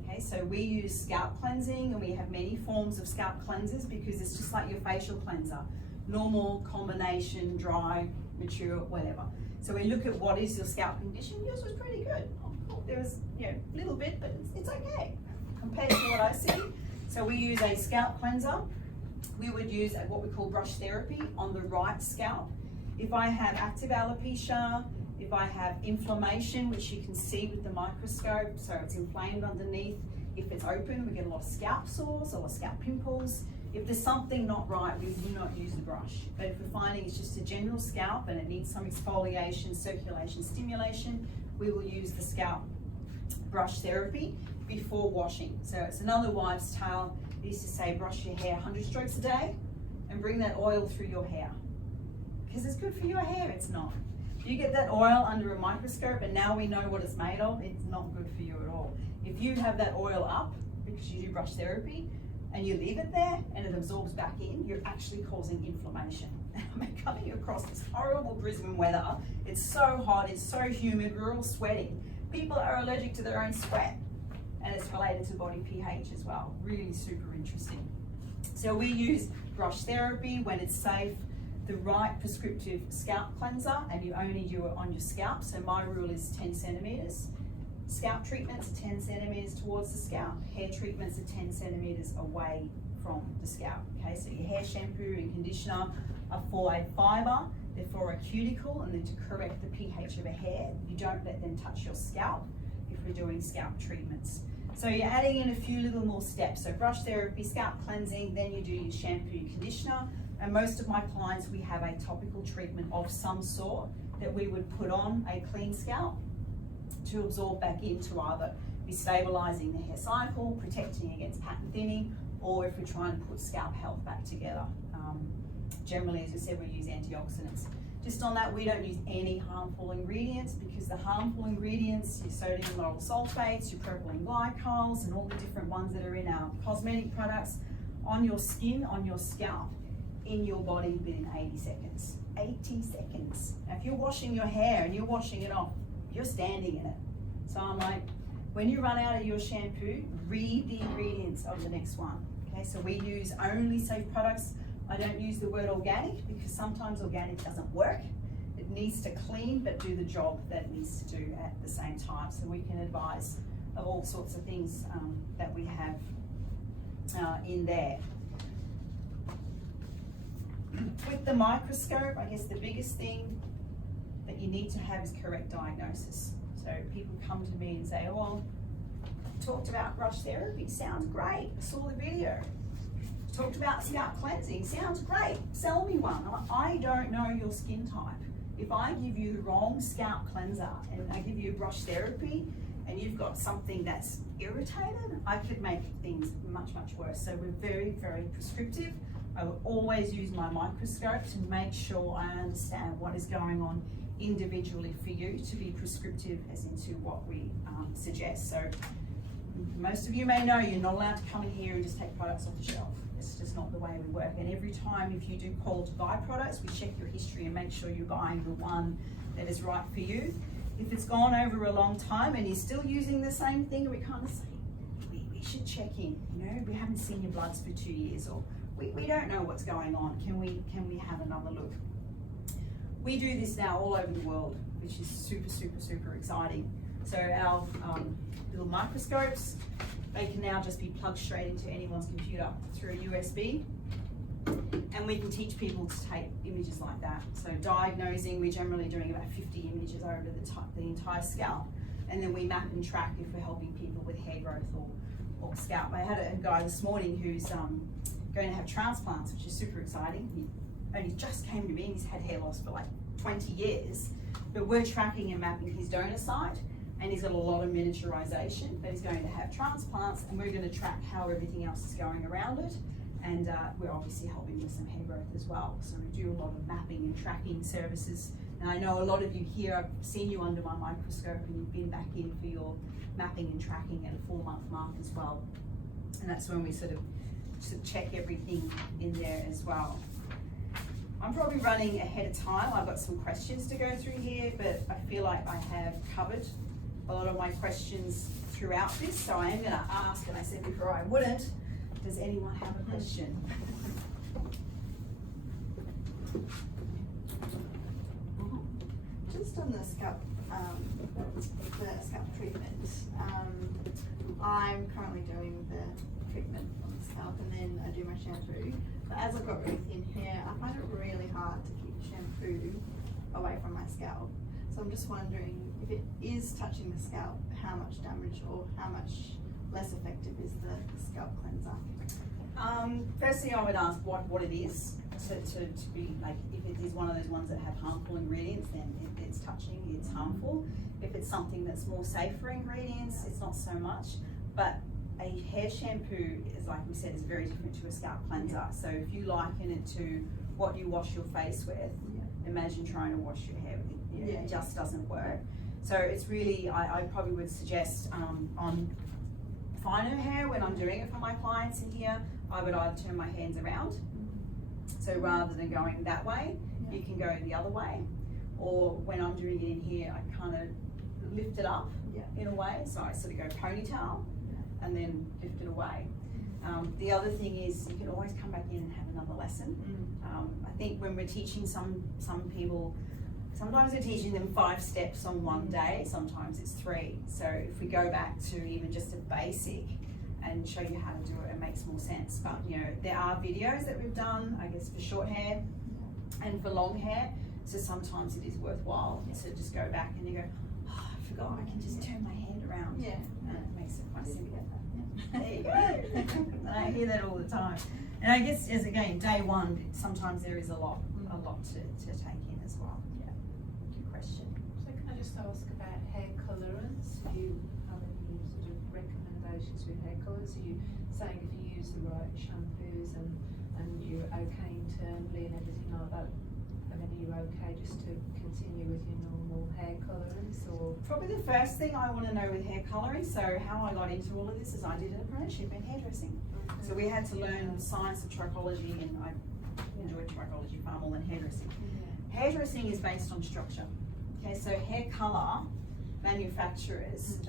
Okay, so we use scalp cleansing, and we have many forms of scalp cleansers because it's just like your facial cleanser. Normal, combination, dry, mature, whatever. So we look at what is your scalp condition. Yours was pretty good. Oh, there was a little bit, but it's okay compared to what I see. So we use a scalp cleanser. We would use what we call brush therapy on the right scalp. If I have active alopecia, if I have inflammation, which you can see with the microscope, so it's inflamed underneath. If it's open, we get a lot of scalp sores or scalp pimples. If there's something not right, we do not use the brush. But if we're finding it's just a general scalp and it needs some exfoliation, circulation, stimulation, we will use the scalp brush therapy before washing. So it's another wives' tale. They used to say brush your hair 100 strokes a day and bring that oil through your hair. Because it's good for your hair, it's not. If you get that oil under a microscope and now we know what it's made of, it's not good for you at all. If you have that oil up because you do brush therapy and you leave it there and it absorbs back in, you're actually causing inflammation. I'm coming across this horrible Brisbane weather. It's so hot, it's so humid, we're all sweating. People are allergic to their own sweat, and it's related to body pH as well. Really super interesting. So we use brush therapy when it's safe, the right prescriptive scalp cleanser, and you only do it on your scalp. So my rule is 10 centimeters. Scalp treatments are 10 centimeters towards the scalp. Hair treatments are 10 centimeters away from the scalp. Okay, so your hair shampoo and conditioner are for a fiber, they're for a cuticle, and then to correct the pH of a hair. You don't let them touch your scalp if we're doing scalp treatments. So you're adding in a few little more steps. So brush therapy, scalp cleansing, then you do your shampoo, conditioner. And most of my clients, we have a topical treatment of some sort that we would put on a clean scalp to absorb back into either be stabilizing the hair cycle, protecting against pattern thinning, or if we're trying to put scalp health back together. Generally, as I said, we use antioxidants. Just on that, we don't use any harmful ingredients because the harmful ingredients, your sodium lauryl sulfates, your propylene glycols, and all the different ones that are in our cosmetic products on your skin, on your scalp, in your body within 80 seconds. 80 seconds. Now, if you're washing your hair and you're washing it off, you're standing in it. So I'm like, when you run out of your shampoo, read the ingredients of the next one. Okay, so we use only safe products. I don't use the word organic because sometimes organic doesn't work. It needs to clean but do the job that it needs to do at the same time. So we can advise of all sorts of things that we have in there. With the microscope, I guess the biggest thing that you need to have is correct diagnosis. So people come to me and say, oh, well, talked about brush therapy, sounds great, I saw the video. Talked about scalp cleansing, sounds great, sell me one. I don't know your skin type. If I give you the wrong scalp cleanser and I give you brush therapy and you've got something that's irritated, I could make things much, much worse. So we're very, very prescriptive. I will always use my microscope to make sure I understand what is going on individually for you to be prescriptive as into what we suggest. So most of you may know you're not allowed to come in here and just take products off the shelf. It's just not the way we work. And every time if you do call to buy products, we check your history and make sure you're buying the one that is right for you. If it's gone over a long time and you're still using the same thing, we kind of say, we should check in. You know, we haven't seen your bloods for 2 years, or we don't know what's going on. Can we have another look? We do this now all over the world, which is super, super, super exciting. So our little microscopes, they can now just be plugged straight into anyone's computer through a USB. And we can teach people to take images like that. So diagnosing, we're generally doing about 50 images over the entire scalp. And then we map and track if we're helping people with hair growth or scalp. I had a guy this morning who's going to have transplants, which is super exciting. He only just came to me and he's had hair loss for like 20 years. But we're tracking and mapping his donor site, and he's got a lot of miniaturization, but he's going to have transplants, and we're going to track how everything else is going around it. And we're obviously helping with some hair growth as well. So we do a lot of mapping and tracking services. And I know a lot of you here, I've seen you under my microscope and you've been back in for your mapping and tracking at a 4-month mark as well. And that's when we sort of check everything in there as well. I'm probably running ahead of time. I've got some questions to go through here, but I feel like I have covered a lot of my questions throughout this. So I am going to ask, and I said before I wouldn't, does anyone have a question? Just on the scalp treatment, I'm currently doing the treatment on the scalp, and then I do my shampoo. But as I've got really thin hair, I find it really hard to keep shampoo away from my scalp. So I'm just wondering if it is touching the scalp, how much damage or how much less effective is the scalp cleanser? Firstly, I would ask what it is, to be like, if it is one of those ones that have harmful ingredients, then it's touching, it's harmful. If it's something that's more safer ingredients, it's not so much. But a hair shampoo is, like we said, is very different to a scalp cleanser. So if you liken it to what you wash your face with, imagine trying to wash your hair with it. It just doesn't work. So it's really, I probably would suggest on finer hair, when I'm doing it for my clients in here, I would either turn my hands around. So rather than going that way, you can go the other way. Or when I'm doing it in here, I kind of lift it up in a way. So I sort of go ponytail and then lift it away. The other thing is, you can always come back in and have another lesson. I think when we're teaching some people, sometimes we're teaching them 5 steps on one day, sometimes it's 3. So if we go back to even just a basic and show you how to do it, it makes more sense. But you know, there are videos that we've done, I guess, for short hair and for long hair. So sometimes it is worthwhile to just go back and you go, oh, I forgot, I can just turn my hand around. And it makes it quite simple. There you go. I hear that all the time. And I guess, as again, day one, sometimes there is a lot to take in as well. Good question. So can I just ask about hair colourants? Do you have any sort of recommendations with hair colours? Are you saying if you use the right shampoos and you're okay internally and everything like that, and then are you okay just to continue with your normal hair colourants? Or Probably the first thing I want to know with hair colouring, so how I got into all of this is I did an apprenticeship in hairdressing. So we had to learn the science of trichology, and I enjoyed trichology far more than hairdressing. Hairdressing is based on structure. Okay, so hair colour manufacturers,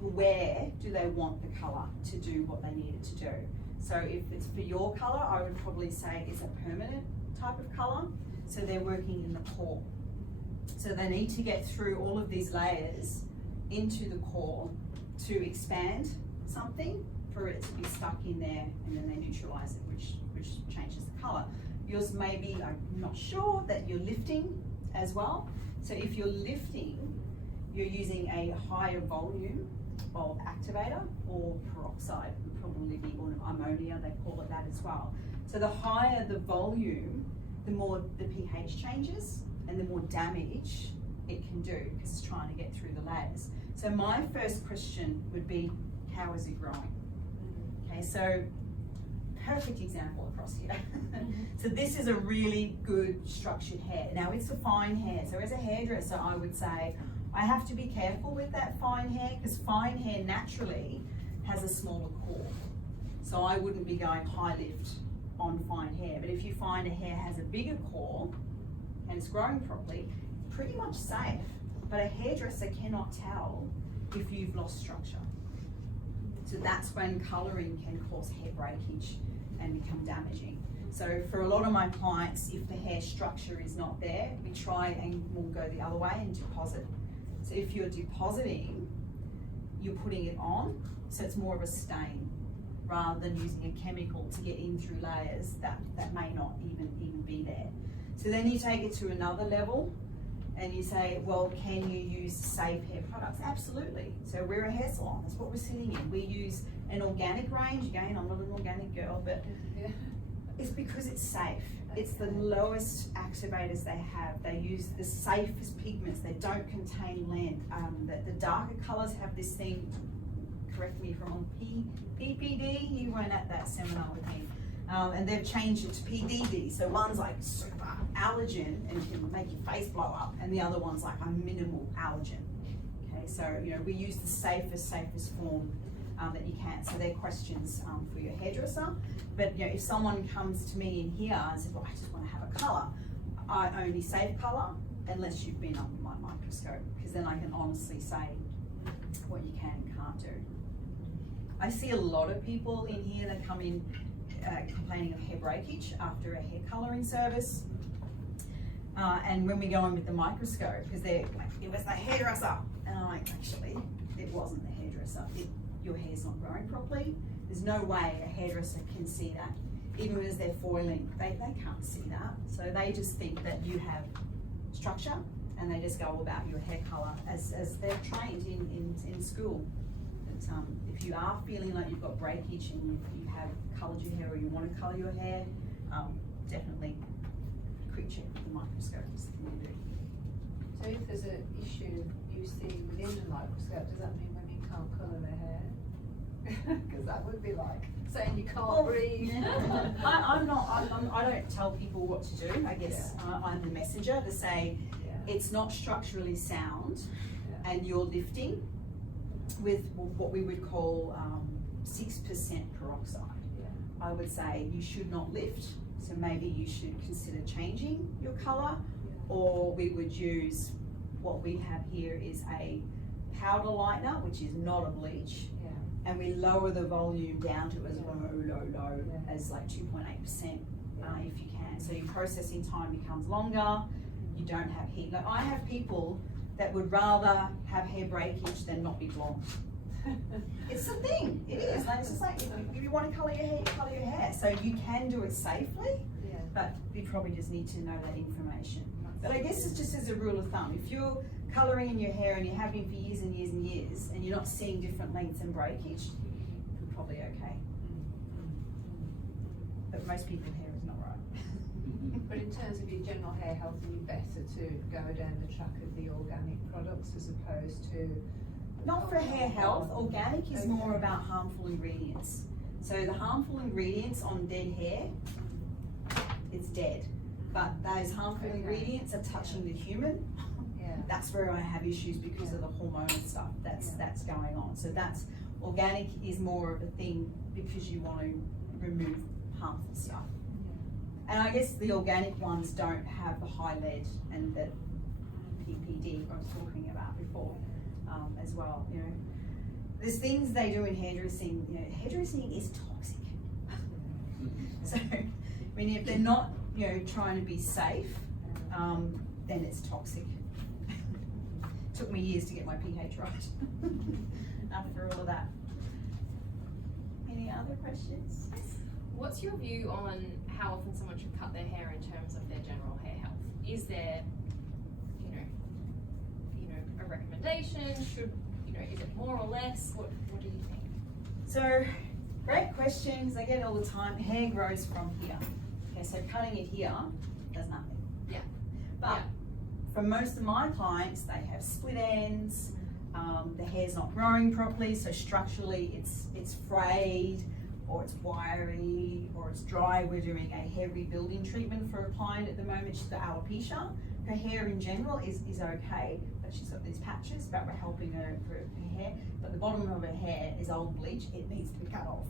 where do they want the colour to do what they need it to do? So if it's for your colour, I would probably say it's a permanent type of colour. So they're working in the core. So they need to get through all of these layers into the core to expand something for it to be stuck in there, and then they neutralise it, which changes the colour. Yours may be, I'm not sure, that you're lifting as well. So if you're lifting, you're using a higher volume of activator or peroxide, would probably be, or ammonia, they call it that as well. So the higher the volume, the more the pH changes and the more damage it can do, because it's trying to get through the layers. So my first question would be, how is it growing? Okay, so perfect example across here. So this is a really good structured hair. Now it's a fine hair, so as a hairdresser I would say I have to be careful with that fine hair, because fine hair naturally has a smaller core. So I wouldn't be going high lift on fine hair. But if you find a hair has a bigger core and it's growing properly, pretty much safe. But a hairdresser cannot tell if you've lost structure. So that's when colouring can cause hair breakage and become damaging. So for a lot of my clients, if the hair structure is not there, we try and we'll go the other way and deposit. So if you're depositing, you're putting it on, so it's more of a stain, rather than using a chemical to get in through layers that may not even be there. So then you take it to another level and you say, well, can you use safe hair products? Absolutely. So we're a hair salon, that's what we're sitting in. We use an organic range. Again, I'm not an organic girl, but it's because it's safe. It's the lowest activators they have. They use the safest pigments. They don't contain lead. The darker colours have this thing, correct me if I'm wrong, PPD, you weren't at that seminar with me. And they've changed it to PDD. So one's like super allergen and can make your face blow up, and the other one's like a minimal allergen. Okay, so you know, we use the safest form that you can. So they're questions for your hairdresser. But you know, if someone comes to me in here and says, well, I just want to have a colour, I only save colour unless you've been under my microscope, because then I can honestly say what you can and can't do. I see a lot of people in here that come in complaining of hair breakage after a hair colouring service. And when we go in with the microscope, because they're like, it was the hairdresser. And I'm like, actually, it wasn't the hairdresser. Your hair's not growing properly. There's no way a hairdresser can see that. Even as they're foiling, they can't see that. So they just think that you have structure, and they just go about your hair colour as they're trained in school if you are feeling like you've got breakage and you have coloured your hair or you want to colour your hair, definitely quick check with the microscope is the thing to do. So if there's an issue you see within the microscope, does that mean women can't colour their hair? Because that would be like saying you can't breathe. I don't tell people what to do. I guess I'm the messenger to say it's not structurally sound, and you're lifting with what we would call 6% peroxide. I would say you should not lift, so maybe you should consider changing your colour, or we would use what we have here is a powder lightener, which is not a bleach, and we lower the volume down to as low as like 2.8% if you can. So your processing time becomes longer, you don't have heat. Like I have people that would rather have hair breakage than not be blonde. It's a thing, it is. Like, it's just like if you want to colour your hair, you colour your hair. So you can do it safely, but you probably just need to know that information. But I guess it's just as a rule of thumb, if you're colouring in your hair and you have been for years and years and years, and you're not seeing different lengths and breakage, you're probably okay. But most people's hair is not right. But in terms of your general hair health, it would be better to go down the track of the organic products as opposed to... Not for hair health. Organic is more about harmful ingredients. So the harmful ingredients on dead hair, it's dead. But those harmful ingredients are touching the human. That's where I have issues because of the hormonal stuff that's going on. So that's organic is more of a thing because you want to remove harmful stuff. And I guess the organic ones don't have the high lead and the PPD I was talking about before as well. You know, there's things they do in hairdressing. You know, hairdressing is toxic. So I mean, if they're not trying to be safe, then it's toxic. Took me years to get my pH right after all of that. Any other questions? What's your view on how often someone should cut their hair in terms of their general hair health? Is there, a recommendation? Should, is it more or less? What do you think? So, great questions. I get it all the time. Hair grows from here. Okay, so cutting it here does nothing. Yeah. But for most of my clients, they have split ends. The hair's not growing properly, so structurally it's frayed, or it's wiry, or it's dry. We're doing a hair rebuilding treatment for a client at the moment. She's got alopecia. Her hair in general is okay, but she's got these patches, but we're helping her for her hair. But the bottom of her hair is old bleach. It needs to be cut off.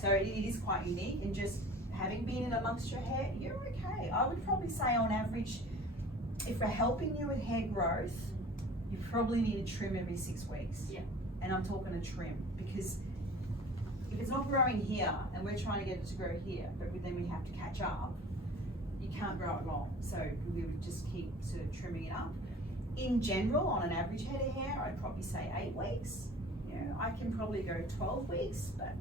So it is quite unique, and just having been in amongst your hair, you're okay. I would probably say on average, if we're helping you with hair growth, you probably need a trim every 6 weeks. Yeah. And I'm talking a trim, because if it's not growing here and we're trying to get it to grow here, but then we have to catch up, you can't grow it long. So we would just keep sort of trimming it up. In general, on an average head of hair, I'd probably say 8 weeks. I can probably go 12 weeks, but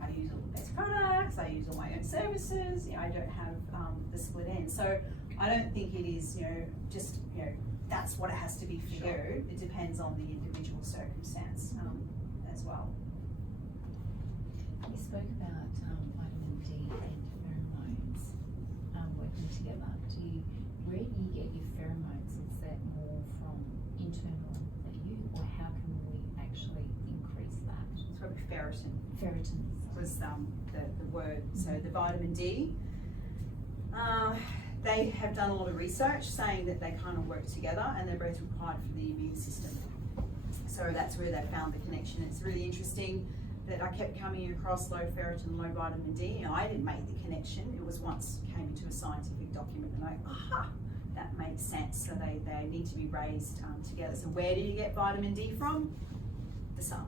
I use all the best products, I use all my own services, I don't have the split ends. So I don't think it is, just, that's what it has to be for you. It depends on the individual circumstance as well. You spoke about vitamin D and pheromones working together. Where do you get your pheromones? Is that more from internal at you, or how can we actually increase that? It's got to be ferritin. Ferritin Was the word. So the vitamin D, they have done a lot of research saying that they kind of work together, and they're both required for the immune system. So that's where they found the connection. It's really interesting that I kept coming across low ferritin, low vitamin D. I didn't make the connection. It was once came into a scientific document and that makes sense. So they need to be raised together. So where do you get vitamin D from? The sun.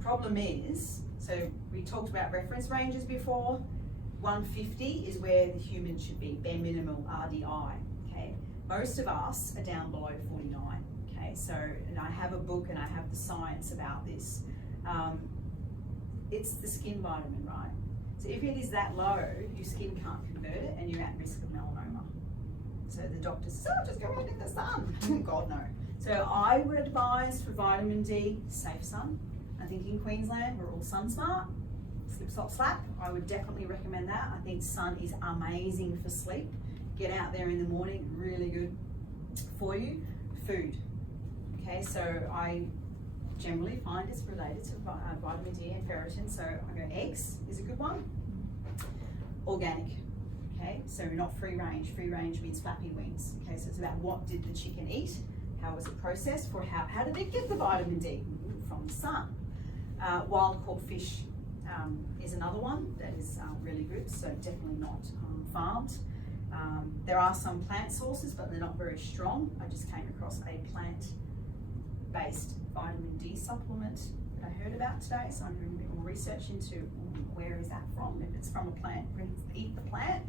Problem is, so we talked about reference ranges before. 150 is where the human should be, bare minimum RDI, okay? Most of us are down below 49, okay? So, and I have a book and I have the science about this. It's the skin vitamin, right? So if it is that low, your skin can't convert it and you're at risk of melanoma. So the doctor says, just go out in the sun. God no. So I would advise for vitamin D, safe sun. I think in Queensland, we're all sun smart. Slip, slop, slap. I would definitely recommend that. I think sun is amazing for sleep. Get out there in the morning, really good for you. Food. Okay, so I generally find it's related to vitamin D and ferritin. So I go eggs is a good one. Organic. Okay, so not free range. Free range means flappy wings. Okay, so it's about what did the chicken eat? How was it processed? For how did it get the vitamin D? From the sun. Wild caught fish is another one that is really good, so definitely not farmed. There are some plant sources, but they're not very strong. I just came across a plant-based vitamin D supplement that I heard about today, so I'm doing a bit more research into where is that from. If it's from a plant, eat the plant,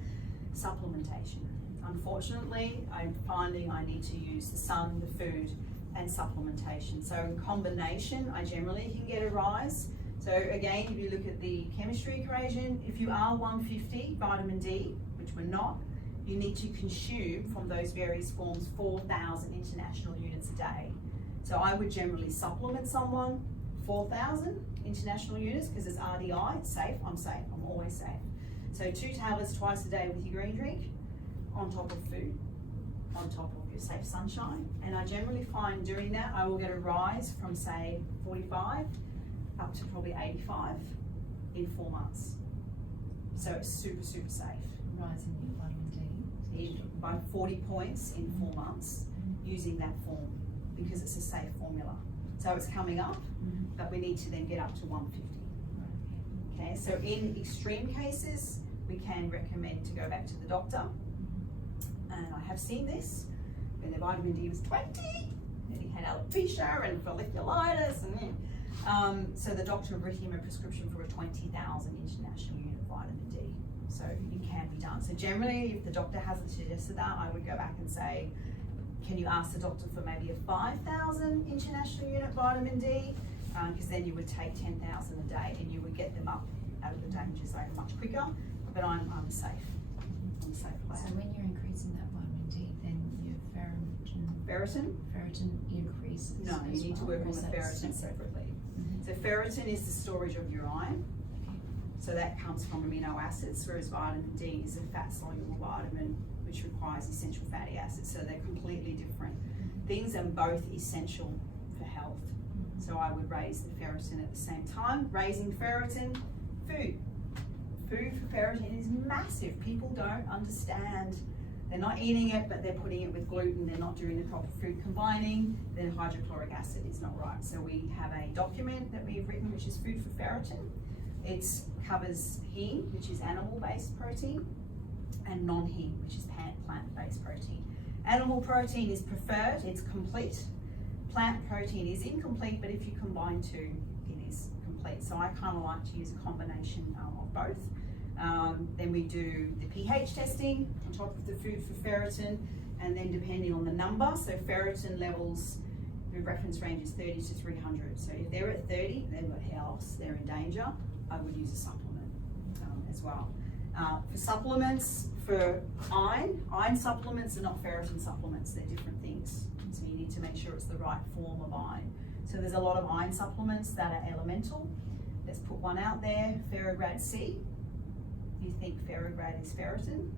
supplementation. Unfortunately, I'm finding I need to use the sun, the food, and supplementation. So in combination, I generally can get a rise. So again, if you look at the chemistry equation, if you are 150 vitamin D, which we're not, you need to consume from those various forms 4,000 international units a day. So I would generally supplement someone 4,000 international units because it's RDI, it's safe, I'm always safe. So 2 tablets twice a day with your green drink, on top of food, on top of your safe sunshine. And I generally find doing that, I will get a rise from say 45 up to probably 85 in 4 months. So it's super, super safe. Rising your vitamin D. By 40 points in 4 months using that form because it's a safe formula. So it's coming up, but we need to then get up to 150. Okay, so in extreme cases, we can recommend to go back to the doctor. And I have seen this when the vitamin D was 20, and he had alopecia and folliculitis, and so the doctor wrote him a prescription for a 20,000 international unit vitamin D. So it can be done. So generally, if the doctor hasn't suggested that, I would go back and say, can you ask the doctor for maybe a 5,000 international unit vitamin D? Because then you would take 10,000 a day and you would get them up out of the danger zone much quicker. But I'm safe. I'm safe. So when you're increasing that vitamin D, then your Ferritin? ferritin increases. No, you need to work on the so it's ferritin separately. So ferritin is the storage of your iron. So that comes from amino acids, whereas vitamin D is a fat-soluble vitamin which requires essential fatty acids. So they're completely different things and both essential for health. So I would raise the ferritin at the same time. Raising ferritin, food. Food for ferritin is massive. People don't understand. They're not eating it, but they're putting it with gluten. They're not doing the proper food combining. Then hydrochloric acid is not right. So we have a document that we've written, which is food for ferritin. It covers heme, which is animal-based protein, and non-heme, which is plant-based protein. Animal protein is preferred, it's complete. Plant protein is incomplete, but if you combine two, it is complete. So I kind of like to use a combination of both. Then we do the pH testing on top of the food for ferritin, and then depending on the number, so ferritin levels, the reference range is 30 to 300. So if they're at 30, they've got health, they're in danger, I would use a supplement as well. For supplements, for iron supplements are not ferritin supplements, they're different things. So you need to make sure it's the right form of iron. So there's a lot of iron supplements that are elemental. Let's put one out there, Ferrograd C. You think Ferrograd is ferritin?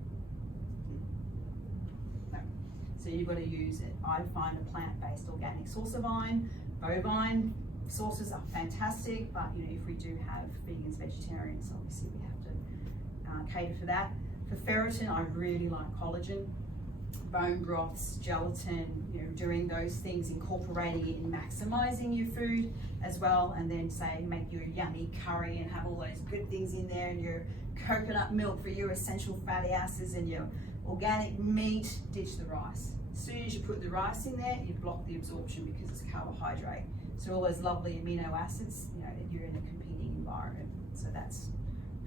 No. So you've got to use it. I find a plant-based organic source of iron. Bovine sources are fantastic, but you know, if we do have vegans, vegetarians, obviously we have to cater for that. For ferritin, I really like collagen, bone broths, gelatin, you know, doing those things, incorporating it and maximizing your food as well, and then say make your yummy curry and have all those good things in there, and your coconut milk for your essential fatty acids, and your organic meat. Ditch the rice. As soon as you put the rice in there, you block the absorption because it's carbohydrate. So all those lovely amino acids, you know, you're in a competing environment. So that's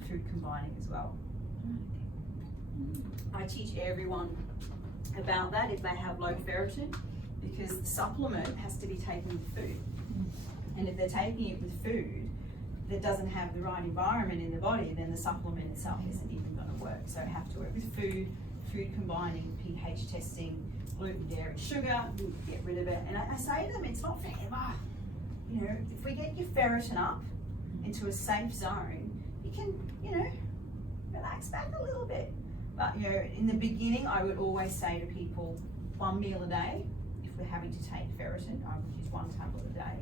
food combining as well. I teach everyone about that if they have low ferritin, because the supplement has to be taken with food. And if they're taking it with food that doesn't have the right environment in the body, then the supplement itself isn't even going to work. So have to work with food, food combining, pH testing, gluten, dairy, sugar, get rid of it. And I say to them, it's not forever. you know, if we get your ferritin up into a safe zone, you can, you know, relax back a little bit. But, you know, in the beginning, I would always say to people, 1 meal a day. If we're having to take ferritin, I would use 1 tablet a day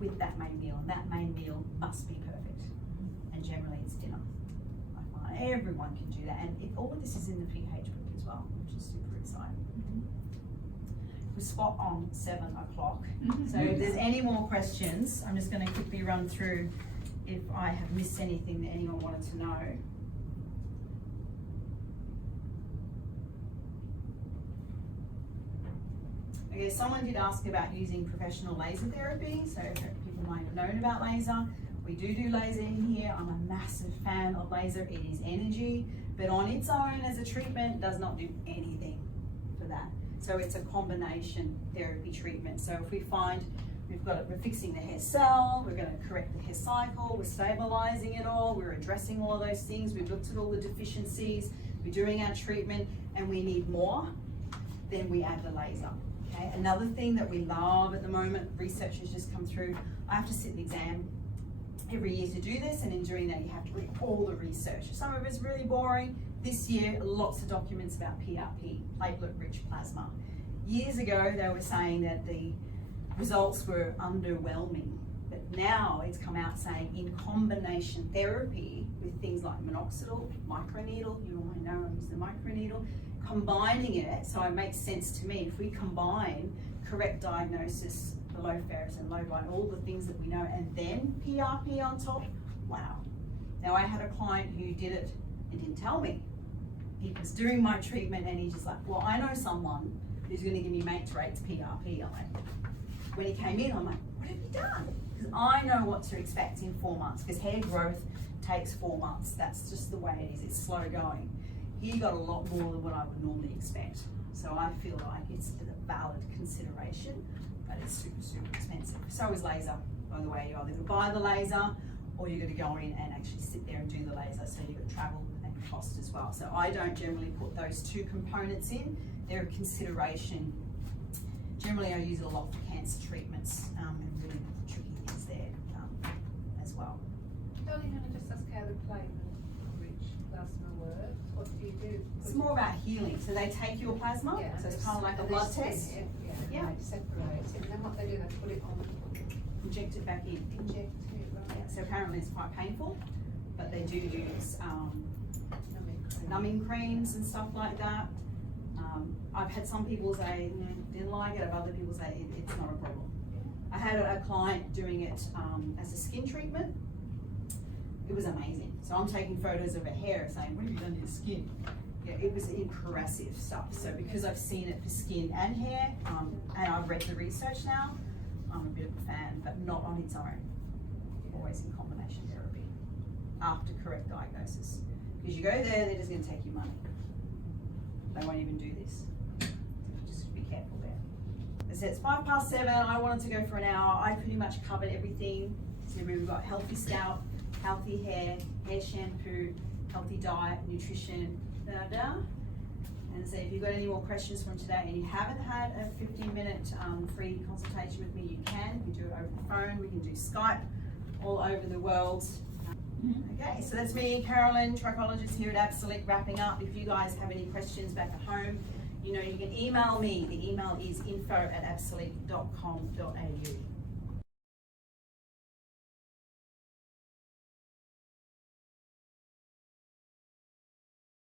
with that main meal, and that main meal must be perfect. And generally it's dinner. I find everyone can do that, and all of this is in the pH book as well, which is super exciting. We're spot on 7 o'clock. So if there's any more questions, I'm just going to quickly run through if I have missed anything that anyone wanted to know. Okay, someone did ask about using professional laser therapy, so people might have known about laser. We do laser in here. I'm a massive fan of laser. It is energy, but on its own as a treatment does not do anything for that. So it's a combination therapy treatment. So if we find we're fixing the hair cell, we're going to correct the hair cycle, we're stabilizing it all, we're addressing all of those things, we've looked at all the deficiencies, we're doing our treatment, and we need more, then we add the laser. Okay, another thing that we love at the moment, research has just come through. I have to sit an exam every year to do this, and in doing that you have to read all the research. Some of it's really boring. This year, lots of documents about PRP, platelet-rich plasma. Years ago, they were saying that the results were underwhelming, but now it's come out saying in combination therapy with things like minoxidil, microneedle, you all know I use the microneedle, combining it, so it makes sense to me. If we combine correct diagnosis, the low ferritin, low vitamin, all the things that we know, and then PRP on top, wow. Now I had a client who did it and didn't tell me. He was doing my treatment and he's just like, well, I know someone who's gonna give me mates rates PRP. I'm like, when he came in, I'm like, what have you done? Because I know what to expect in 4 months, because hair growth takes 4 months. That's just the way it is, it's slow going. He got a lot more than what I would normally expect. So I feel like it's a valid consideration, but it's super, super expensive. So is laser, by the way. You either buy the laser or you're gonna go in and actually sit there and do the laser, so you've got travel and cost as well. So I don't generally put those 2 components in. They're a consideration. Generally I use it a lot for cancer treatments, and really tricky things there as well. Only going to just ask how the platelet-rich plasma works. What do you do? It's more about healing. So they take your plasma, Yeah, so it's kind of like a blood test. Yeah. They separate it, and then what they do, they put it on, Inject it back in. inject it, right? Yeah, so apparently it's quite painful, but they do use numbing creams and stuff like that. I've had some people say didn't like it, I've other people say it's not a problem. I had a client doing it as a skin treatment. It was amazing. So I'm taking photos of her hair saying, what have you done to your skin? Yeah, it was impressive stuff. So because I've seen it for skin and hair, and I've read the research now, I'm a bit of a fan, but not on its own. Always in combination therapy after correct diagnosis. Because you go there, they're just going to take your money. They won't even do this. Just be careful there. As I said, it's 7:05. I wanted to go for an hour. I pretty much covered everything. So we've got healthy scalp, healthy hair, hair shampoo, healthy diet, nutrition, And so if you've got any more questions from today and you haven't had a 15-minute free consultation with me, you can. We do it over the phone. We can do Skype all over the world. Okay, so that's me, Carolyn, trichologist here at Absolique, wrapping up. If you guys have any questions back at home, you know, you can email me. The email is info@absolique.com.au.